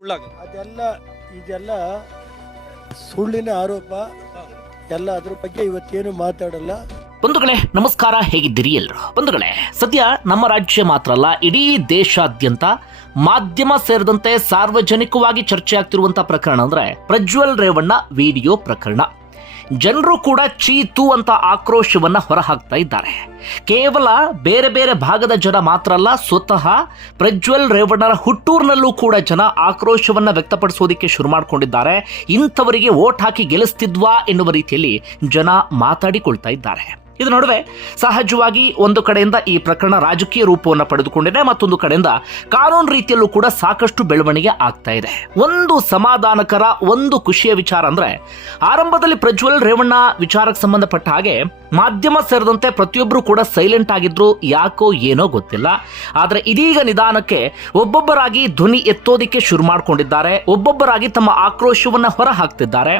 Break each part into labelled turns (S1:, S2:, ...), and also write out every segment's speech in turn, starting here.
S1: ಸುಳ್ಳಾಗ
S2: ಅದೆಲ್ಲ ಇದೆಲ್ಲ ಸುಳ್ಳಿನ ಆರೋಪ. ಎಲ್ಲ ಅದ್ರ ಬಗ್ಗೆ ಇವತ್ತೇನು ಮಾತಾಡಲ್ಲ.
S3: ಬಂಧುಗಳೇ ನಮಸ್ಕಾರ. ಹೇಗಿದ್ದೀರಿ ಎಲ್ಲರೂ? ಬಂಧುಗಳೇ ಸದ್ಯ ನಮ್ಮ ರಾಜ್ಯ ಮಾತ್ರ ಅಲ್ಲ ಇಡೀ ದೇಶಾದ್ಯಂತ ಮಾಧ್ಯಮ ಸೇರಿದಂತೆ ಸಾರ್ವಜನಿಕವಾಗಿ ಚರ್ಚೆ ಆಗ್ತಿರುವಂತಹ ಪ್ರಕರಣ ಅಂದ್ರೆ ಪ್ರಜ್ವಲ್ ರೇವಣ್ಣ ವಿಡಿಯೋ ಪ್ರಕರಣ. ಜನರು ಕೂಡ ಚೀತು ಅಂತ ಆಕ್ರೋಶವನ್ನ ಹೊರಹಾಕ್ತಾ ಇದ್ದಾರೆ. ಕೇವಲ ಬೇರೆ ಬೇರೆ ಭಾಗದ ಜನ ಮಾತ್ರ ಅಲ್ಲ, ಸ್ವತಃ ಪ್ರಜ್ವಲ್ ರೇವಣ್ಣರ ಹುಟ್ಟೂರಿನಲ್ಲೂ ಕೂಡ ಜನ ಆಕ್ರೋಶವನ್ನ ವ್ಯಕ್ತಪಡಿಸೋದಕ್ಕೆ ಶುರು ಮಾಡಿಕೊಂಡಿದ್ದಾರೆ. ಇಂಥವರಿಗೆ ಓಟ್ ಹಾಕಿ ಗೆಲ್ಲಿಸ್ತಿದ್ವಾ ಎನ್ನುವ ರೀತಿಯಲ್ಲಿ ಜನ ಮಾತಾಡಿಕೊಳ್ತಾ ಇದ್ದಾರೆ. ಇದು ನಡುವೆ ಸಹಜವಾಗಿ ಒಂದು ಕಡೆಯಿಂದ ಈ ಪ್ರಕರಣ ರಾಜಕೀಯ ರೂಪವನ್ನು ಪಡೆದುಕೊಂಡಿದೆ, ಮತ್ತೊಂದು ಕಡೆಯಿಂದ ಕಾನೂನು ರೀತಿಯಲ್ಲೂ ಕೂಡ ಸಾಕಷ್ಟು ಬೆಳವಣಿಗೆ ಆಗ್ತಾ ಇದೆ. ಒಂದು ಸಮಾಧಾನಕರ ಒಂದು ಖುಷಿಯ ವಿಚಾರ ಅಂದ್ರೆ ಆರಂಭದಲ್ಲಿ ಪ್ರಜ್ವಲ್ ರೇವಣ್ಣ ವಿಚಾರಕ್ಕೆ ಸಂಬಂಧಪಟ್ಟ ಹಾಗೆ ಮಾಧ್ಯಮ ಸೇರಿದಂತೆ ಪ್ರತಿಯೊಬ್ಬರು ಕೂಡ ಸೈಲೆಂಟ್ ಆಗಿದ್ರು, ಯಾಕೋ ಏನೋ ಗೊತ್ತಿಲ್ಲ. ಆದರೆ ಇದೀಗ ನಿಧಾನಕ್ಕೆ ಒಬ್ಬೊಬ್ಬರಾಗಿ ಧ್ವನಿ ಎತ್ತೋದಿಕ್ಕೆ ಶುರು ಮಾಡಿಕೊಂಡಿದ್ದಾರೆ. ಒಬ್ಬೊಬ್ಬರಾಗಿ ತಮ್ಮ ಆಕ್ರೋಶವನ್ನು ಹೊರ ಹಾಕ್ತಿದ್ದಾರೆ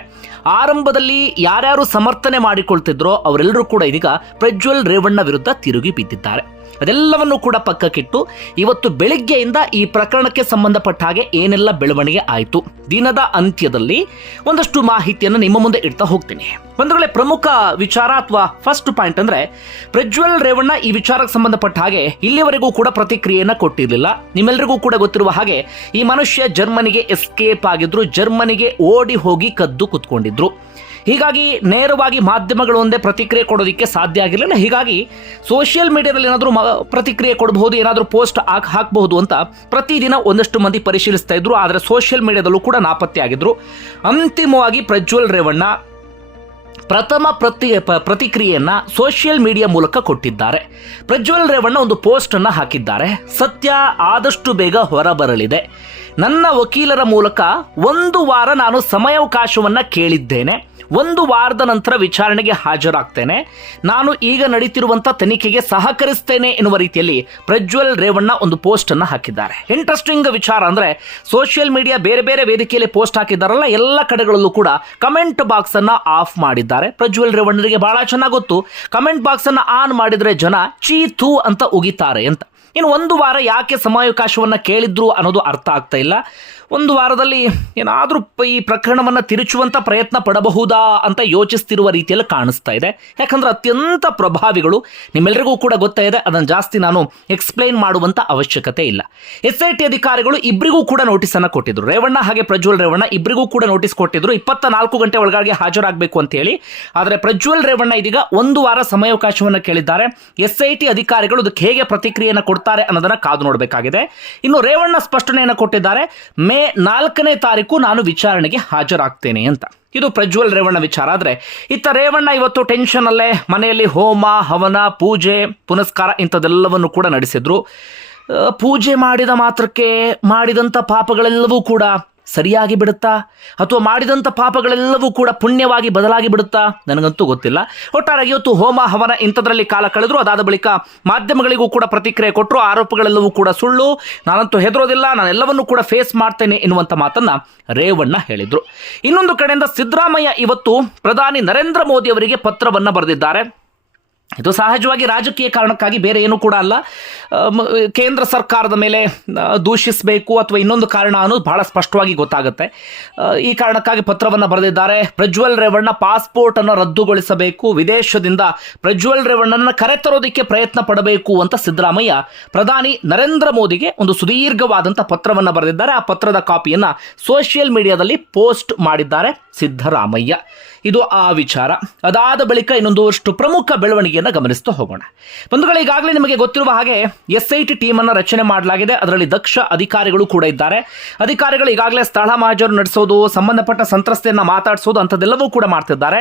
S3: ಆರಂಭದಲ್ಲಿ ಯಾರ್ಯಾರು ಸಮರ್ಥನೆ ಮಾಡಿಕೊಳ್ತಿದ್ರೋ, ಅವರೆಲ್ಲರೂ ಕೂಡ ಇದೀಗ ಪ್ರಜ್ವಲ್ ರೇವಣ್ಣ ವಿರುದ್ಧ ತಿರುಗಿ ಬಿದ್ದಿದ್ದಾರೆ. ಅದೆಲ್ಲವನ್ನು ಕೂಡ ಪಕ್ಕಕ್ಕಿಟ್ಟು ಇವತ್ತು ಬೆಳಿಗ್ಗೆಯಿಂದ ಈ ಪ್ರಕರಣಕ್ಕೆ ಸಂಬಂಧಪಟ್ಟ ಹಾಗೆ ಏನೆಲ್ಲ ಬೆಳವಣಿಗೆ ಆಯಿತು ದಿನದ ಅಂತ್ಯದಲ್ಲಿ ಒಂದಷ್ಟು ಮಾಹಿತಿಯನ್ನು ನಿಮ್ಮ ಮುಂದೆ ಇಡ್ತಾ ಹೋಗ್ತೀನಿ. ಬಂಧುಗಳೇ ಪ್ರಮುಖ ವಿಚಾರ ಅಥವಾ ಫಸ್ಟ್ ಪಾಯಿಂಟ್ ಅಂದ್ರೆ ಪ್ರಜ್ವಲ್ ರೇವಣ್ಣ ಈ ವಿಚಾರಕ್ಕೆ ಸಂಬಂಧಪಟ್ಟ ಹಾಗೆ ಇಲ್ಲಿವರೆಗೂ ಕೂಡ ಪ್ರತಿಕ್ರಿಯೆಯನ್ನು ಕೊಟ್ಟಿರಲಿಲ್ಲ. ನಿಮ್ಮೆಲ್ಲರಿಗೂ ಕೂಡ ಗೊತ್ತಿರುವ ಹಾಗೆ ಈ ಮನುಷ್ಯ ಜರ್ಮನಿಗೆ ಎಸ್ಕೇಪ್ ಆಗಿದ್ರು, ಜರ್ಮನಿಗೆ ಓಡಿ ಹೋಗಿ ಕದ್ದು ಕುತ್ಕೊಂಡಿದ್ರು. ಹೀಗಾಗಿ ನೇರವಾಗಿ ಮಾಧ್ಯಮಗಳು ಒಂದೇ ಪ್ರತಿಕ್ರಿಯೆ ಕೊಡೋದಕ್ಕೆ ಸಾಧ್ಯ ಆಗಿರಲಿಲ್ಲ. ಹೀಗಾಗಿ ಸೋಷಿಯಲ್ ಮೀಡಿಯಾದಲ್ಲಿ ಏನಾದರೂ ಪ್ರತಿಕ್ರಿಯೆ ಕೊಡಬಹುದು, ಏನಾದರೂ ಪೋಸ್ಟ್ ಹಾಕ್, ಹಾಕಬಹುದು ಅಂತ ಪ್ರತಿದಿನ ಒಂದಷ್ಟು ಮಂದಿ ಪರಿಶೀಲಿಸ್ತಾ ಇದ್ರು. ಆದರೆ ಸೋಷಿಯಲ್ ಮೀಡಿಯಾದಲ್ಲೂ ಕೂಡ ನಾಪತ್ತೆ ಅಂತಿಮವಾಗಿ ಪ್ರಜ್ವಲ್ ರೇವಣ್ಣ ಪ್ರಥಮ ಪ್ರತಿ ಪ್ರತಿಕ್ರಿಯೆಯನ್ನು ಸೋಷಿಯಲ್ ಮೀಡಿಯಾ ಮೂಲಕ ಕೊಟ್ಟಿದ್ದಾರೆ. ಪ್ರಜ್ವಲ್ ರೇವಣ್ಣ ಒಂದು ಪೋಸ್ಟನ್ನು ಹಾಕಿದ್ದಾರೆ. ಸತ್ಯ ಆದಷ್ಟು ಬೇಗ ಹೊರಬರಲಿದೆ. ನನ್ನ ವಕೀಲರ ಮೂಲಕ ಒಂದು ವಾರ ನಾನು ಸಮಯಾವಕಾಶವನ್ನು ಕೇಳಿದ್ದೇನೆ. ಒಂದು ವಾರದ ನಂತರ ವಿಚಾರಣೆಗೆ ಹಾಜರಾಗ್ತೇನೆ. ನಾನು ಈಗ ನಡೀತಿರುವಂತ ತನಿಖೆಗೆ ಸಹಕರಿಸ್ತೇನೆ ಎನ್ನುವ ರೀತಿಯಲ್ಲಿ ಪ್ರಜ್ವಲ್ ರೇವಣ್ಣ ಒಂದು ಪೋಸ್ಟ್ ಅನ್ನು ಹಾಕಿದ್ದಾರೆ. ಇಂಟ್ರೆಸ್ಟಿಂಗ್ ವಿಚಾರ ಅಂದ್ರೆ ಸೋಷಿಯಲ್ ಮೀಡಿಯಾ ಬೇರೆ ಬೇರೆ ವೇದಿಕೆಯಲ್ಲಿ ಪೋಸ್ಟ್ ಹಾಕಿದ್ದಾರಲ್ಲ, ಎಲ್ಲ ಕಡೆಗಳಲ್ಲೂ ಕೂಡ ಕಮೆಂಟ್ ಬಾಕ್ಸ್ ಅನ್ನ ಆಫ್ ಮಾಡಿದ್ದಾರೆ. ಪ್ರಜ್ವಲ್ ರೇವಣ್ಣರಿಗೆ ಬಹಳ ಚೆನ್ನಾಗಿ ಗೊತ್ತು. ಕಮೆಂಟ್ ಬಾಕ್ಸ್ ಅನ್ನ ಆನ್ ಮಾಡಿದ್ರೆ ಜನ ಚೀತು ಅಂತ ಉಗಿತಾರೆ ಅಂತ. ಇನ್ನು ಒಂದು ವಾರ ಯಾಕೆ ಸಮಾವಕಾಶವನ್ನು ಕೇಳಿದ್ರು ಅನ್ನೋದು ಅರ್ಥ ಆಗ್ತಾ ಇಲ್ಲ. ಒಂದು ವಾರದಲ್ಲಿ ಏನಾದರೂ ಈ ಪ್ರಕರಣವನ್ನು ತಿರುಚುವಂಥ ಪ್ರಯತ್ನ ಪಡಬಹುದಾ ಅಂತ ಯೋಚಿಸ್ತಿರುವ ರೀತಿಯಲ್ಲಿ ಕಾಣಿಸ್ತಾ ಇದೆ. ಯಾಕಂದರೆ ಅತ್ಯಂತ ಪ್ರಭಾವಿಗಳು ನಿಮ್ಮೆಲ್ಲರಿಗೂ ಕೂಡ ಗೊತ್ತಾ ಇದೆ, ಅದನ್ನು ಜಾಸ್ತಿ ನಾನು ಎಕ್ಸ್ಪ್ಲೈನ್ ಮಾಡುವಂಥ ಅವಶ್ಯಕತೆ ಇಲ್ಲ. ಎಸ್ ಐ ಟಿ ಅಧಿಕಾರಿಗಳು ಇಬ್ಬರಿಗೂ ಕೂಡ ನೋಟಿಸನ್ನು ಕೊಟ್ಟಿದ್ರು. ರೇವಣ್ಣ ಹಾಗೆ ಪ್ರಜ್ವಲ್ ರೇವಣ್ಣ ಇಬ್ಬರಿಗೂ ಕೂಡ ನೋಟಿಸ್ ಕೊಟ್ಟಿದ್ರು. ಇಪ್ಪತ್ತ ನಾಲ್ಕು ಗಂಟೆ ಒಳಗಾಗಿ ಹಾಜರಾಗಬೇಕು ಅಂತ ಹೇಳಿ. ಆದರೆ ಪ್ರಜ್ವಲ್ ರೇವಣ್ಣ ಇದೀಗ ಒಂದು ವಾರ ಸಮಯಾವಕಾಶವನ್ನು ಕೇಳಿದ್ದಾರೆ. ಎಸ್ ಐ ಟಿ ಅಧಿಕಾರಿಗಳು ಅದಕ್ಕೆ ಹೇಗೆ ಪ್ರತಿಕ್ರಿಯೆಯನ್ನು ಕೊಡ್ತಾರೆ ಅನ್ನೋದನ್ನ ಕಾದು ನೋಡಬೇಕಾಗಿದೆ. ಇನ್ನು ರೇವಣ್ಣ ಸ್ಪಷ್ಟನೆಯನ್ನು ಕೊಟ್ಟಿದ್ದಾರೆ. ಮೇ ನಾಲ್ಕನೇ ತಾರೀಕು ನಾನು ವಿಚಾರಣೆಗೆ ಹಾಜರಾಗ್ತೇನೆ ಅಂತ. ಇದು ಪ್ರಜ್ವಲ್ ರೇವಣ್ಣ ವಿಚಾರ. ಆದರೆ ಇತ್ತ ರೇವಣ್ಣ ಇವತ್ತು ಟೆನ್ಷನ್ ಅಲ್ಲೇ ಮನೆಯಲ್ಲಿ ಹೋಮ, ಹವನ, ಪೂಜೆ, ಪುನಸ್ಕಾರ ಇಂಥದೆಲ್ಲವನ್ನು ಕೂಡ ನಡೆಸಿದ್ರು. ಪೂಜೆ ಮಾಡಿದ ಮಾತ್ರಕ್ಕೆ ಮಾಡಿದಂಥ ಪಾಪಗಳೆಲ್ಲವೂ ಕೂಡ ಸರಿಯಾಗಿ ಬಿಡುತ್ತಾ? ಅಥವಾ ಮಾಡಿದಂಥ ಪಾಪಗಳೆಲ್ಲವೂ ಕೂಡ ಪುಣ್ಯವಾಗಿ ಬದಲಾಗಿ ಬಿಡುತ್ತಾ? ನನಗಂತೂ ಗೊತ್ತಿಲ್ಲ. ಒಟ್ಟಾರೆಯಾಗಿ ಇವತ್ತು ಹೋಮ, ಹವನ ಇಂಥದ್ರಲ್ಲಿ ಕಾಲ ಕಳೆದ್ರು. ಅದಾದ ಬಳಿಕ ಮಾಧ್ಯಮಗಳಿಗೂ ಕೂಡ ಪ್ರತಿಕ್ರಿಯೆ ಕೊಟ್ಟರು. ಆರೋಪಗಳೆಲ್ಲವೂ ಕೂಡ ಸುಳ್ಳು. ನಾನಂತೂ ಹೆದರೋದಿಲ್ಲ. ನಾನೆಲ್ಲವನ್ನು ಕೂಡ ಫೇಸ್ ಮಾಡ್ತೇನೆ ಎನ್ನುವಂಥ ಮಾತನ್ನು ರೇವಣ್ಣ ಹೇಳಿದರು. ಇನ್ನೊಂದು ಕಡೆಯಿಂದ ಸಿದ್ದರಾಮಯ್ಯ ಇವತ್ತು ಪ್ರಧಾನಿ ನರೇಂದ್ರ ಮೋದಿ ಅವರಿಗೆ ಪತ್ರವನ್ನು ಬರೆದಿದ್ದಾರೆ. ಇದು ಸಹಜವಾಗಿ ರಾಜಕೀಯ ಕಾರಣಕ್ಕಾಗಿ ಬೇರೆ ಏನೂ ಕೂಡ ಅಲ್ಲ. ಕೇಂದ್ರ ಸರ್ಕಾರದ ಮೇಲೆ ದೂಷಿಸಬೇಕು ಅಥವಾ ಇನ್ನೊಂದು ಕಾರಣ ಅನ್ನೋದು ಬಹಳ ಸ್ಪಷ್ಟವಾಗಿ ಗೊತ್ತಾಗುತ್ತೆ. ಈ ಕಾರಣಕ್ಕಾಗಿ ಪತ್ರವನ್ನು ಬರೆದಿದ್ದಾರೆ. ಪ್ರಜ್ವಲ್ ರೇವಣ್ಣ ಪಾಸ್ಪೋರ್ಟ್ ಅನ್ನು ರದ್ದುಗೊಳಿಸಬೇಕು. ವಿದೇಶದಿಂದ ಪ್ರಜ್ವಲ್ ರೇವಣ್ಣನ ಕರೆತರೋದಕ್ಕೆ ಪ್ರಯತ್ನ ಪಡಬೇಕು ಅಂತ ಸಿದ್ದರಾಮಯ್ಯ ಪ್ರಧಾನಿ ನರೇಂದ್ರ ಮೋದಿಗೆ ಒಂದು ಸುದೀರ್ಘವಾದಂಥ ಪತ್ರವನ್ನು ಬರೆದಿದ್ದಾರೆ. ಆ ಪತ್ರದ ಕಾಪಿಯನ್ನು ಸೋಷಿಯಲ್ ಮೀಡಿಯಾದಲ್ಲಿ ಪೋಸ್ಟ್ ಮಾಡಿದ್ದಾರೆ ಸಿದ್ದರಾಮಯ್ಯ. ಇದು ಆ ವಿಚಾರ. ಅದಾದ ಬಳಿಕ ಇನ್ನೊಂದಷ್ಟು ಪ್ರಮುಖ ಬೆಳವಣಿಗೆಯನ್ನು ಗಮನಿಸ್ತಾ ಹೋಗೋಣ. ಬಂಧುಗಳು, ಈಗಾಗಲೇ ನಿಮಗೆ ಗೊತ್ತಿರುವ ಹಾಗೆ ಎಸ್ ಐ ಟಿ ಟೀಮ್ ಅನ್ನು ರಚನೆ ಮಾಡಲಾಗಿದೆ. ಅದರಲ್ಲಿ ದಕ್ಷ ಅಧಿಕಾರಿಗಳು ಕೂಡ ಇದ್ದಾರೆ. ಅಧಿಕಾರಿಗಳು ಈಗಾಗಲೇ ಸ್ಥಳ ಮಾಜರು ನಡೆಸೋದು, ಸಂಬಂಧಪಟ್ಟ ಸಂತ್ರಸ್ತೆಯನ್ನು ಮಾತಾಡಿಸೋದು ಅಂಥದ್ದೆಲ್ಲವೂ ಕೂಡ ಮಾಡ್ತಿದ್ದಾರೆ.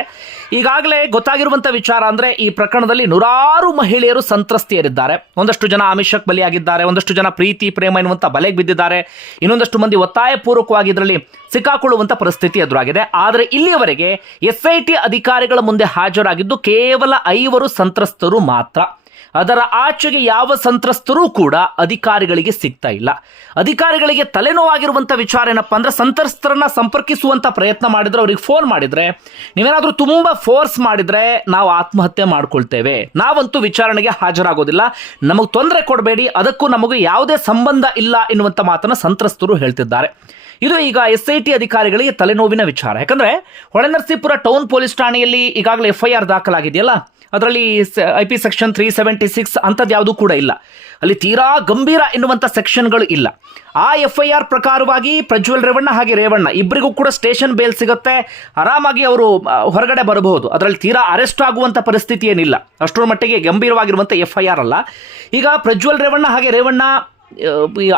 S3: ಈಗಾಗಲೇ ಗೊತ್ತಾಗಿರುವಂಥ ವಿಚಾರ ಅಂದ್ರೆ ಈ ಪ್ರಕರಣದಲ್ಲಿ ನೂರಾರು ಮಹಿಳೆಯರು ಸಂತ್ರಸ್ತೆಯರಿದ್ದಾರೆ. ಒಂದಷ್ಟು ಜನ ಆಮಿಷಕ್ಕೆ ಬಲಿಯಾಗಿದ್ದಾರೆ. ಒಂದಷ್ಟು ಜನ ಪ್ರೀತಿ, ಪ್ರೇಮ ಎನ್ನುವಂಥ ಬಲೆಗೆ ಬಿದ್ದಿದ್ದಾರೆ. ಇನ್ನೊಂದಷ್ಟು ಮಂದಿ ಒತ್ತಾಯಪೂರ್ವಕವಾಗಿ ಇದರಲ್ಲಿ ಸಿಕ್ಕಾಕೊಳ್ಳುವಂತ ಪರಿಸ್ಥಿತಿ ಎದುರಾಗಿದೆ. ಆದರೆ ಇಲ್ಲಿಯವರೆಗೆ ಎಸ್ ಅಧಿಕಾರಿಗಳ ಮುಂದೆ ಹಾಜರಾಗಿದ್ದು ಕೇವಲ ಐವರು ಸಂತ್ರಸ್ತರು ಮಾತ್ರ. ಅದರ ಆಚೆಗೆ ಯಾವ ಸಂತ್ರಸ್ತರೂ ಕೂಡ ಅಧಿಕಾರಿಗಳಿಗೆ ಸಿಗ್ತಾ ಇಲ್ಲ. ಅಧಿಕಾರಿಗಳಿಗೆ ತಲೆನೋವಾಗಿರುವಂಥ ವಿಚಾರ ಏನಪ್ಪ ಅಂದ್ರೆ ಸಂತ್ರಸ್ತರನ್ನ ಸಂಪರ್ಕಿಸುವಂತ ಪ್ರಯತ್ನ ಮಾಡಿದ್ರೆ ಅವ್ರಿಗೆ ಫೋನ್ ಮಾಡಿದ್ರೆ, ನೀವೇನಾದ್ರೂ ತುಂಬಾ ಫೋರ್ಸ್ ಮಾಡಿದ್ರೆ ನಾವು ಆತ್ಮಹತ್ಯೆ ಮಾಡ್ಕೊಳ್ತೇವೆ. ನಾವಂತೂ ವಿಚಾರಣೆಗೆ ಹಾಜರಾಗೋದಿಲ್ಲ. ನಮಗೆ ತೊಂದರೆ ಕೊಡಬೇಡಿ. ಅದಕ್ಕೂ ನಮಗೂ ಯಾವುದೇ ಸಂಬಂಧ ಇಲ್ಲ ಎನ್ನುವಂತ ಮಾತನ್ನ ಸಂತ್ರಸ್ತರು ಹೇಳ್ತಿದ್ದಾರೆ. ಇದು ಈಗ ಎಸ್ ಐ ಟಿ ಅಧಿಕಾರಿಗಳಿಗೆ ತಲೆನೋವಿನ ವಿಚಾರ. ಯಾಕಂದ್ರೆ ಹೊಳೆನರಸೀಪುರ ಟೌನ್ ಪೊಲೀಸ್ ಠಾಣೆಯಲ್ಲಿ ಈಗಾಗಲೇ ಎಫ್ ಐ ಆರ್ ದಾಖಲಾಗಿದೆಯಲ್ಲ? ಅದರಲ್ಲಿ I P section three seventy six ಅಂಥದ್ದು ಯಾವುದೂ ಕೂಡ ಇಲ್ಲ. ಅಲ್ಲಿ ತೀರಾ ಗಂಭೀರ ಎನ್ನುವಂಥ ಸೆಕ್ಷನ್ಗಳು ಇಲ್ಲ. ಆ ಎಫ್ ಐ ಆರ್ ಪ್ರಕಾರವಾಗಿ ಪ್ರಜ್ವಲ್ ರೇವಣ್ಣ ಹಾಗೆ ರೇವಣ್ಣ ಇಬ್ಬರಿಗೂ ಕೂಡ ಸ್ಟೇಷನ್ ಬೇಲ್ ಸಿಗುತ್ತೆ. ಆರಾಮಾಗಿ ಅವರು ಹೊರಗಡೆ ಬರಬಹುದು. ಅದರಲ್ಲಿ ತೀರಾ ಅರೆಸ್ಟ್ ಆಗುವಂಥ ಪರಿಸ್ಥಿತಿ ಏನಿಲ್ಲ. ಅಷ್ಟರ ಮಟ್ಟಿಗೆ ಗಂಭೀರವಾಗಿರುವಂಥ ಎಫ್ ಐ ಆರ್ ಅಲ್ಲ. ಈಗ ಪ್ರಜ್ವಲ್ ರೇವಣ್ಣ ಹಾಗೆ ರೇವಣ್ಣ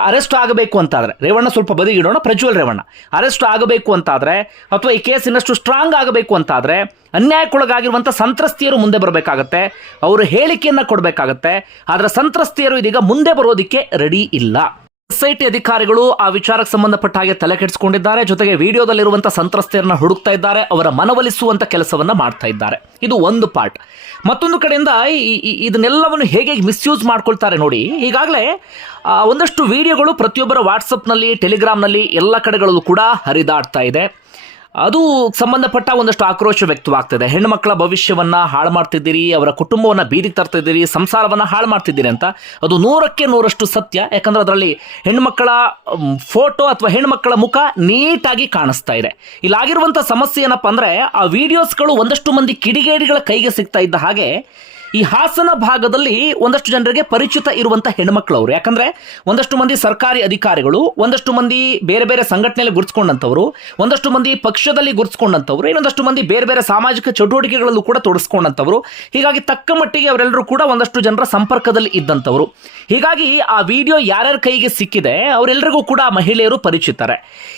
S3: ಅರೆಸ್ಟ್ ಆಗಬೇಕು ಅಂತಾದರೆ, ರೇವಣ್ಣ ಸ್ವಲ್ಪ ಬದಿಗಿಡೋಣ, ಪ್ರಜ್ವಲ್ ರೇವಣ್ಣ. ಅರೆಸ್ಟ್ ಆಗಬೇಕು ಅಂತಾದರೆ, ಅಥವಾ ಈ ಕೇಸ್ ಇನ್ನಷ್ಟು ಸ್ಟ್ರಾಂಗ್ ಆಗಬೇಕು ಅಂತಾದರೆ, ಅನ್ಯಾಯಕ್ಕೊಳಗಾಗಿರುವಂಥ ಸಂತ್ರಸ್ತಿಯರು ಮುಂದೆ ಬರಬೇಕಾಗತ್ತೆ, ಅವರು ಹೇಳಿಕೆಯನ್ನು ಕೊಡಬೇಕಾಗತ್ತೆ, ಆದರೆ ಸಂತ್ರಸ್ತಿಯರು ಇದೀಗ ಮುಂದೆ ಬರೋದಿಕ್ಕೆ ರೆಡಿ ಇಲ್ಲ. ಐ ಅಧಿಕಾರಿಗಳು ಆ ವಿಚಾರಕ್ಕೆ ಸಂಬಂಧಪಟ್ಟ ಹಾಗೆ ತಲೆ ಕೆಡಿಸಿಕೊಂಡಿದ್ದಾರೆ. ಜೊತೆಗೆ ವಿಡಿಯೋದಲ್ಲಿರುವಂತಹ ಸಂತ್ರಸ್ತೆಯರನ್ನ ಹುಡುಕ್ತಾ ಇದ್ದಾರೆ, ಅವರ ಮನವೊಲಿಸುವಂತ ಕೆಲಸವನ್ನ ಮಾಡ್ತಾ ಇದ್ದಾರೆ. ಇದು ಒಂದು ಪಾರ್ಟ್. ಮತ್ತೊಂದು ಕಡೆಯಿಂದ ಇದನ್ನೆಲ್ಲವನ್ನು ಹೇಗೆ ಮಿಸ್ಯೂಸ್ ಮಾಡ್ಕೊಳ್ತಾರೆ ನೋಡಿ. ಈಗಾಗಲೇ ಒಂದಷ್ಟು ವಿಡಿಯೋಗಳು ಪ್ರತಿಯೊಬ್ಬರ ವಾಟ್ಸಪ್ನಲ್ಲಿ ಟೆಲಿಗ್ರಾಮ್ನಲ್ಲಿ ಎಲ್ಲ ಕಡೆಗಳಲ್ಲೂ ಕೂಡ ಹರಿದಾಡ್ತಾ ಇದೆ. ಅದು ಸಂಬಂಧಪಟ್ಟ ಒಂದಷ್ಟು ಆಕ್ರೋಶ ವ್ಯಕ್ತವಾಗ್ತದೆ. ಹೆಣ್ಣುಮಕ್ಕಳ ಭವಿಷ್ಯವನ್ನ ಹಾಳು ಮಾಡ್ತಿದ್ದೀರಿ, ಅವರ ಕುಟುಂಬವನ್ನ ಬೀದಿಗೆ ತರ್ತಿದ್ದೀರಿ, ಸಂಸಾರವನ್ನ ಹಾಳು ಮಾಡ್ತಿದ್ದೀರಿ ಅಂತ. ಅದು ನೂರಕ್ಕೆ ನೂರಷ್ಟು ಸತ್ಯ. ಯಾಕಂದ್ರೆ ಅದರಲ್ಲಿ ಹೆಣ್ಣುಮಕ್ಕಳ ಫೋಟೋ ಅಥವಾ ಹೆಣ್ಣುಮಕ್ಕಳ ಮುಖ ನೀಟಾಗಿ ಕಾಣಿಸ್ತಾ ಇದೆ. ಇಲ್ಲಾಗಿರುವಂಥ ಸಮಸ್ಯೆ ಏನಪ್ಪ ಅಂದರೆ, ಆ ವಿಡಿಯೋಸ್ಗಳು ಒಂದಷ್ಟು ಮಂದಿ ಕಿಡಿಗೇಡಿಗಳ ಕೈಗೆ ಸಿಗ್ತಾ ಇದ್ದ ಹಾಗೆ ಈ ಹಾಸನ ಭಾಗದಲ್ಲಿ ಒಂದಷ್ಟು ಜನರಿಗೆ ಪರಿಚಿತ ಇರುವಂತಹ ಹೆಣ್ಮಕ್ಳು ಅವರು ಯಾಕಂದ್ರೆ ಒಂದಷ್ಟು ಮಂದಿ ಸರ್ಕಾರಿ ಅಧಿಕಾರಿಗಳು, ಒಂದಷ್ಟು ಮಂದಿ ಬೇರೆ ಬೇರೆ ಸಂಘಟನೆಯಲ್ಲಿ ಗುರುತಿಸ್ಕೊಂಡಂತವರು ಒಂದಷ್ಟು ಮಂದಿ ಪಕ್ಷದಲ್ಲಿ ಗುರುತಿಸ್ಕೊಂಡಂತವರು ಇನ್ನೊಂದಷ್ಟು ಮಂದಿ ಬೇರೆ ಬೇರೆ ಸಾಮಾಜಿಕ ಚಟುವಟಿಕೆಗಳಲ್ಲೂ ಕೂಡ ತೊಡಸ್ಕೊಂಡಂಥವ್ರು. ಹೀಗಾಗಿ ತಕ್ಕ ಮಟ್ಟಿಗೆ ಅವರೆಲ್ಲರೂ ಕೂಡ ಒಂದಷ್ಟು ಜನರ ಸಂಪರ್ಕದಲ್ಲಿ ಇದ್ದಂಥವ್ರು. ಹೀಗಾಗಿ ಆ ವಿಡಿಯೋ ಯಾರ್ಯಾರ ಕೈಗೆ ಸಿಕ್ಕಿದೆ ಅವರೆಲ್ಲರಿಗೂ ಕೂಡ ಮಹಿಳೆಯರು ಪರಿಚಿತಾರೆ.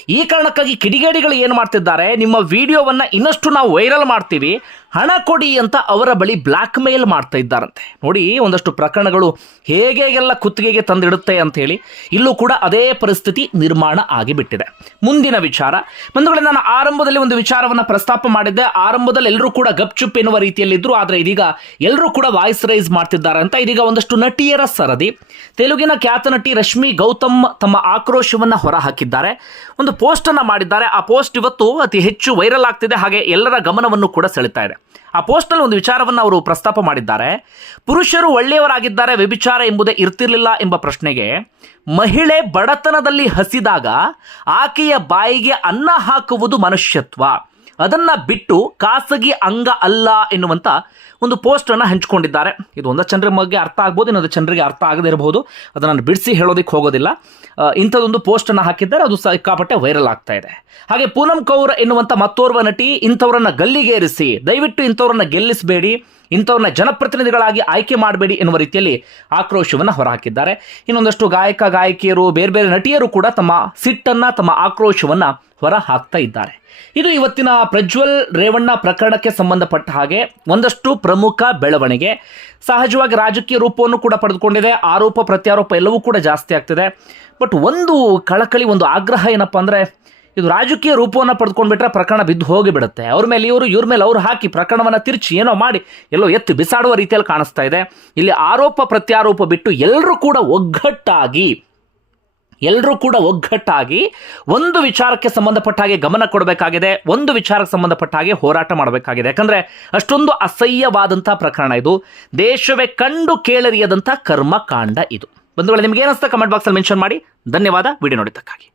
S3: ಈ ಕಾರಣಕ್ಕಾಗಿ ಕಿಡಿಗೇಡಿಗಳು ಏನು ಮಾಡ್ತಿದ್ದಾರೆ, ನಿಮ್ಮ ವಿಡಿಯೋವನ್ನ ಇನ್ನಷ್ಟು ನಾವು ವೈರಲ್ ಮಾಡ್ತೀವಿ. ಹಣ ಕೊಡಿ ಅಂತ ಅವರ ಬಳಿ ಬ್ಲ್ಯಾಕ್ ಮೇಲ್ ಮಾಡ್ತಾ ಇದ್ದಾರಂತೆ. ನೋಡಿ, ಒಂದಷ್ಟು ಪ್ರಕರಣಗಳು ಹೇಗೆಲ್ಲ ಕುತ್ತಿಗೆಗೆ ತಂದಿಡುತ್ತೆ ಅಂತ ಹೇಳಿ ಇಲ್ಲೂ ಕೂಡ ಅದೇ ಪರಿಸ್ಥಿತಿ ನಿರ್ಮಾಣ ಆಗಿಬಿಟ್ಟಿದೆ. ಮುಂದಿನ ವಿಚಾರ. ಬಂಧುಗಳೇ, ನಾನು ಆರಂಭದಲ್ಲಿ ಒಂದು ವಿಚಾರವನ್ನ ಪ್ರಸ್ತಾಪ ಮಾಡಿದ್ದೆ. ಆರಂಭದಲ್ಲಿ ಎಲ್ಲರೂ ಕೂಡ ಗಪ್ಚುಪ್ ಎನ್ನುವ ರೀತಿಯಲ್ಲಿದ್ದರು ಆದರೆ ಇದೀಗ ಎಲ್ಲರೂ ಕೂಡ ವಾಯ್ಸ್ ರೈಸ್ ಮಾಡ್ತಿದ್ದಾರೆ ಅಂತ ಇದೀಗ ಒಂದಷ್ಟು ನಟಿಯರ ಸರದಿ. ತೆಲುಗಿನ ಖ್ಯಾತ ನಟಿ ರಶ್ಮಿ ಗೌತಮ್ ತಮ್ಮ ಆಕ್ರೋಶವನ್ನ ಹೊರಹಾಕಿದ್ದಾರೆ. ಒಂದು ಪೋಸ್ಟ್ ಅನ್ನ ಮಾಡಿದ್ದಾರೆ. ಆ ಪೋಸ್ಟ್ ಇವತ್ತು ಅತಿ ಹೆಚ್ಚು ವೈರಲ್ ಆಗ್ತಿದೆ. ಹಾಗೆ ಎಲ್ಲರ ಗಮನವನ್ನು ಕೂಡ ಸೆಳೆತಾ ಇದೆ. ಆ ಪೋಸ್ಟ್ನಲ್ಲಿ ಒಂದು ವಿಚಾರವನ್ನು ಅವರು ಪ್ರಸ್ತಾಪ ಮಾಡಿದ್ದಾರೆ. ಪುರುಷರು ಒಳ್ಳೆಯವರಾಗಿದ್ದಾರೆ, ವ್ಯಭಿಚಾರ ಎಂಬುದೇ ಇರ್ತಿರಲಿಲ್ಲ ಎಂಬ ಪ್ರಶ್ನೆಗೆ ಮಹಿಳೆ ಬಡತನದಲ್ಲಿ ಹಸಿದಾಗ ಆಕೆಯ ಬಾಯಿಗೆ ಅನ್ನ ಹಾಕುವುದು ಮನುಷ್ಯತ್ವ. ಅದನ್ನ ಬಿಟ್ಟು ಖಾಸಗಿ ಅಂಗ ಅಲ್ಲ ಎನ್ನುವಂತ ಒಂದು ಪೋಸ್ಟ್ ಅನ್ನ ಹಂಚಿಕೊಂಡಿದ್ದಾರೆ. ಇದು ಒಂದ ಜನರ ಬಗ್ಗೆ ಅರ್ಥ ಆಗ್ಬೋದು, ಇನ್ನೊಂದು ಜನರಿಗೆ ಅರ್ಥ ಆಗದೇ ಇರಬಹುದು. ಅದನ್ನು ನಾನು ಬಿಡಿಸಿ ಹೇಳೋದಕ್ಕೆ ಹೋಗೋದಿಲ್ಲ. ಇಂಥದೊಂದು ಇಂಥದ್ದೊಂದು ಪೋಸ್ಟ್ ಅನ್ನ ಹಾಕಿದ್ದಾರೆ, ಅದು ಸಿಕ್ಕಾಪಟ್ಟೆ ವೈರಲ್ ಆಗ್ತಾ ಇದೆ. ಹಾಗೆ ಪೂನಂ ಕೌರ್ ಎನ್ನುವಂತ ಮತ್ತೋರ್ವ ನಟಿ ಇಂಥವರನ್ನ ಗಲ್ಲಿಗೇರಿಸಿ, ದಯವಿಟ್ಟು ಇಂಥವ್ರನ್ನ ಗೆಲ್ಲಿಸಬೇಡಿ. ಇಂಥವ್ರನ್ನ ಜನಪ್ರತಿನಿಧಿಗಳಾಗಿ ಆಯ್ಕೆ ಮಾಡಬೇಡಿ ಎನ್ನುವ ರೀತಿಯಲ್ಲಿ ಆಕ್ರೋಶವನ್ನು ಹೊರಹಾಕಿದ್ದಾರೆ. ಇನ್ನೊಂದಷ್ಟು ಗಾಯಕ, ಗಾಯಕಿಯರು, ಬೇರೆ ಬೇರೆ ನಟಿಯರು ಕೂಡ ತಮ್ಮ ಸಿಟ್ಟನ್ನ, ತಮ್ಮ ಆಕ್ರೋಶವನ್ನ ಹೊರ ಹಾಕ್ತಾ ಇದ್ದಾರೆ. ಇದು ಇವತ್ತಿನ ಪ್ರಜ್ವಲ್ ರೇವಣ್ಣ ಪ್ರಕರಣಕ್ಕೆ ಸಂಬಂಧಪಟ್ಟ ಹಾಗೆ ಒಂದಷ್ಟು ಪ್ರಮುಖ ಬೆಳವಣಿಗೆ. ಸಹಜವಾಗಿ ರಾಜಕೀಯ ರೂಪವನ್ನು ಕೂಡ ಪಡೆದುಕೊಂಡಿದೆ. ಆರೋಪ, ಪ್ರತ್ಯಾರೋಪ ಎಲ್ಲವೂ ಕೂಡ ಜಾಸ್ತಿ ಆಗ್ತಿದೆ. ಬಟ್ ಒಂದು ಕಳಕಳಿ, ಒಂದು ಆಗ್ರಹ ಏನಪ್ಪಾ ಅಂದ್ರೆ ಇದು ರಾಜಕೀಯ ರೂಪವನ್ನು ಪಡೆದುಕೊಂಡ್ಬಿಟ್ರೆ ಪ್ರಕರಣ ಬಿದ್ದು ಹೋಗಿಬಿಡುತ್ತೆ ಅವ್ರ ಮೇಲೆ ಇವರು, ಇವ್ರ ಮೇಲೆ ಅವ್ರು ಹಾಕಿ ಪ್ರಕರಣವನ್ನು ತಿರುಚಿ ಏನೋ ಮಾಡಿ ಎಲ್ಲೋ ಎತ್ತು ಬಿಸಾಡುವ ರೀತಿಯಲ್ಲಿ ಕಾಣಿಸ್ತಾ ಇದೆ. ಇಲ್ಲಿ ಆರೋಪ ಪ್ರತ್ಯಾರೋಪ ಬಿಟ್ಟು ಎಲ್ಲರೂ ಕೂಡ ಒಗ್ಗಟ್ಟಾಗಿ ಎಲ್ಲರೂ ಕೂಡ ಒಗ್ಗಟ್ಟಾಗಿ ಒಂದು ವಿಚಾರಕ್ಕೆ ಸಂಬಂಧಪಟ್ಟ ಹಾಗೆ ಗಮನ ಕೊಡಬೇಕಾಗಿದೆ, ಒಂದು ವಿಚಾರಕ್ಕೆ ಸಂಬಂಧಪಟ್ಟ ಹಾಗೆ ಹೋರಾಟ ಮಾಡಬೇಕಾಗಿದೆ. ಯಾಕಂದ್ರೆ ಅಷ್ಟೊಂದು ಅಸಹ್ಯವಾದಂಥ ಪ್ರಕರಣ ಇದು. ದೇಶವೇ ಕಂಡು ಕೇಳರಿಯದಂಥ ಕರ್ಮಕಾಂಡ ಇದು. ಬಂಧುಗಳು, ನಿಮ್ಗೆ ಏನಿಸ್ತಾ ಕಮೆಂಟ್ ಬಾಕ್ಸಲ್ಲಿ ಮೆನ್ಷನ್ ಮಾಡಿ. ಧನ್ಯವಾದ. ವಿಡಿಯೋ ನೋಡಿದ್ದಕ್ಕಾಗಿ.